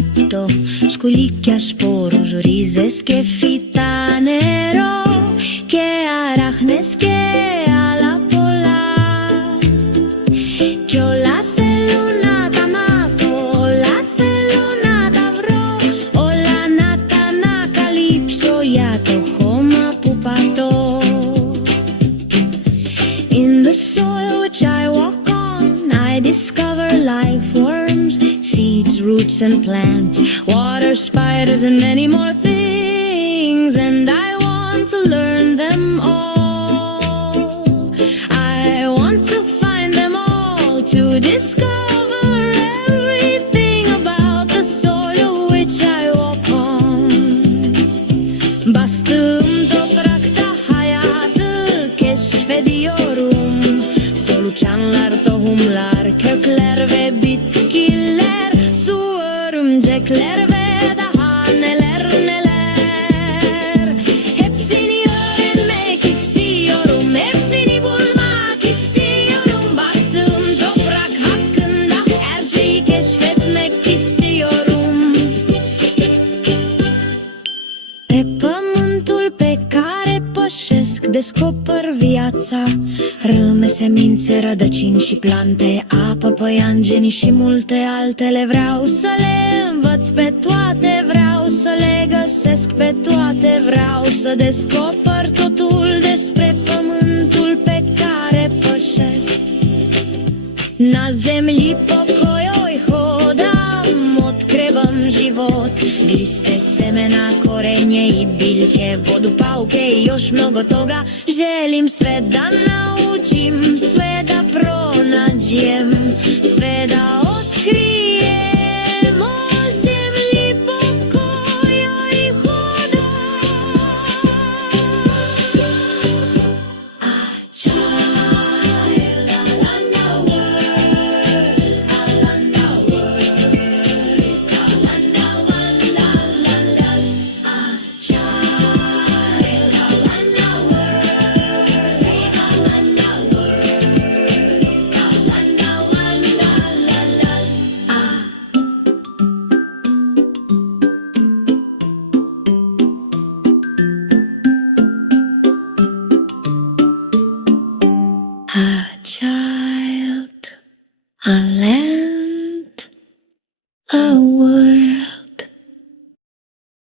cripto, sculichiaș porujurises che fitanero, che arachnes che ala pola, che o la telonata mato, la telonata vro, o la nata na calipso, iato homa pupato. In the soil which I walk on, I discover life worms, seeds, roots and plants, water spiders and many more things, and I want to learn them all. I want to find them all, to discover everything about the soil which I walk on. Bastım toprakta hayatı keşfediyorum, solucanlar, tohumlar, kökler ve bitkiler, su örümcekler ve daha neler neler. Hepsini öğrenmek istiyorum, hepsini bulmak istiyorum. Bastığım toprak hakkında her şeyi keşfetmek istiyorum. Pe pământul pe care pășesc descoper viața, râme, semințe, rădăcini și plante, apă, păianjeni și multe altele. Vreau să le învăț pe toate, vreau să le găsesc pe toate, vreau să descoper totul despre pământul pe care pășesc. Na zemlji po kojoj hodam, otkryvam život, gliste, semena, korenje i biljke, vodu, pauke i još mnogo toga. Želim sve da naučim, sve da pronađem, sve da